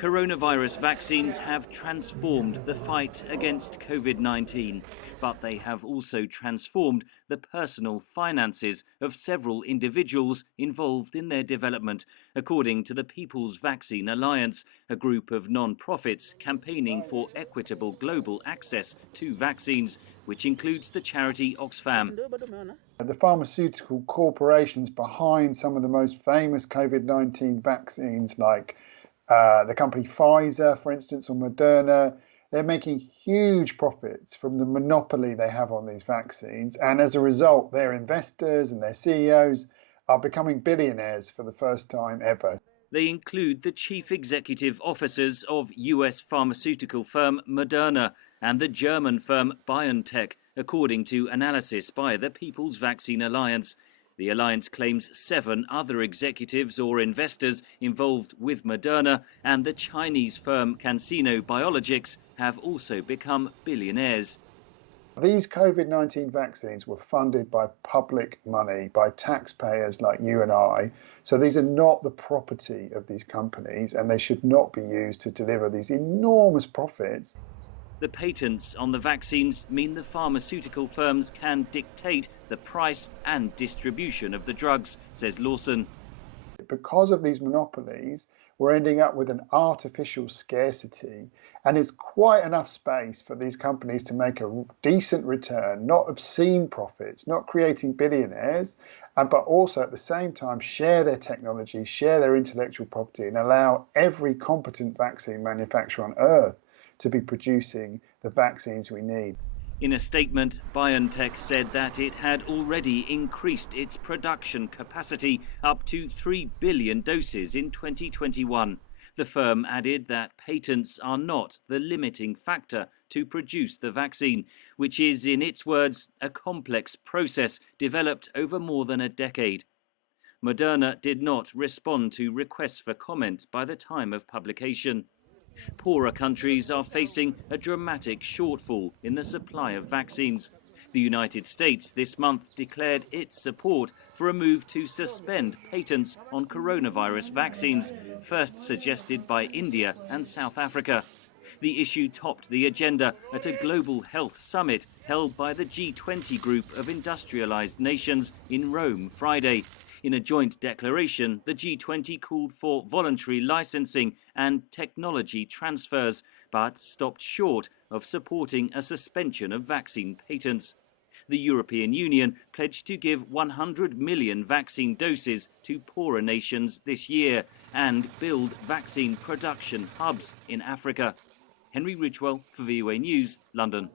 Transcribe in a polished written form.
Coronavirus vaccines have transformed the fight against COVID-19, but they have also transformed the personal finances of several individuals involved in their development, according to the People's Vaccine Alliance, a group of non-profits campaigning for equitable global access to vaccines, which includes the charity Oxfam. The pharmaceutical corporations behind some of the most famous COVID-19 vaccines, like the company Pfizer, for instance, or Moderna, they're making huge profits from the monopoly they have on these vaccines. And as a result, their investors and their CEOs are becoming billionaires for the first time ever. They include the chief executive officers of US pharmaceutical firm Moderna and the German firm BioNTech, according to analysis by the People's Vaccine Alliance. The alliance claims 7 other executives or investors involved with Moderna and the Chinese firm CanSino Biologics have also become billionaires. These COVID-19 vaccines were funded by public money, by taxpayers like you and I. So these are not the property of these companies, and they should not be used to deliver these enormous profits. The patents on the vaccines mean the pharmaceutical firms can dictate the price and distribution of the drugs, says Lawson. Because of these monopolies, we're ending up with an artificial scarcity, and it's quite enough space for these companies to make a decent return, not obscene profits, not creating billionaires, but also at the same time share their technology, share their intellectual property, and allow every competent vaccine manufacturer on earth to be producing the vaccines we need. In a statement, BioNTech said that it had already increased its production capacity up to 3 billion doses in 2021. The firm added that patents are not the limiting factor to produce the vaccine, which is, in its words, a complex process developed over more than a decade. Moderna did not respond to requests for comment by the time of publication. Poorer countries are facing a dramatic shortfall in the supply of vaccines. The United States this month declared its support for a move to suspend patents on coronavirus vaccines, first suggested by India and South Africa. The issue topped the agenda at a global health summit held by the G20 group of industrialized nations in Rome Friday. In a joint declaration, the G20 called for voluntary licensing and technology transfers, but stopped short of supporting a suspension of vaccine patents. The European Union pledged to give 100 million vaccine doses to poorer nations this year and build vaccine production hubs in Africa. Henry Ridgwell for VOA News, London.